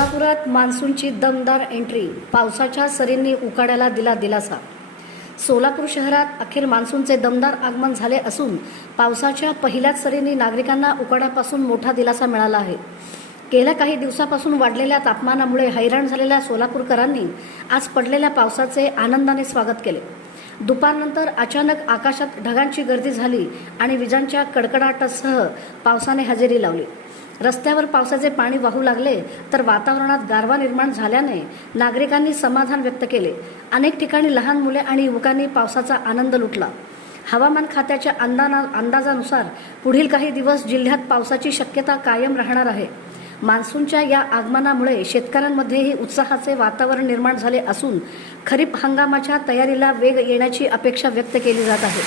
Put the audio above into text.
सोलापुरात मान्सूनची दमदार एंट्री, पावसाच्या सरींनी उकाड्याला दिला दिलासा। सोलापूर शहरात अखेर मान्सूनचे दमदार आगमन झाले असून पावसाच्या पहिल्याच सरींनी नागरिकांना उकाड्यापासून मोठा दिलासा मिळाला आहे। गेल्या काही दिवसापासून वाढलेल्या तापमानामुळे हैराण झालेल्या सोलापूरकरांनी आज पडलेल्या पावसाचे आनंदाने स्वागत केले। दुपारनंतर अचानक आकाशात ढगांची गर्दी झाली आणि विजांच्या कडकडाटासह पावसाने हजेरी लावली। रस्त्यावर पावसाचे पाणी वाहू लागले तर वातावरणात गारवा निर्माण झाल्याने नागरिकांनी समाधान व्यक्त केले। अनेक ठिकाणी लहान मुले आणि युवकांनी पावसाचा आनंद लुटला। हवामान खात्याच्या अंदाजानुसार पुढील काही दिवस जिल्ह्यात पावसाची शक्यता कायम राहणार आहे। मान्सूनच्या या आगमनामुळे शेतकऱ्यांमध्येही उत्साहाचे वातावरण निर्माण झाले असून खरीप हंगामाच्या तयारीला वेग येण्याची अपेक्षा व्यक्त केली जात आहे।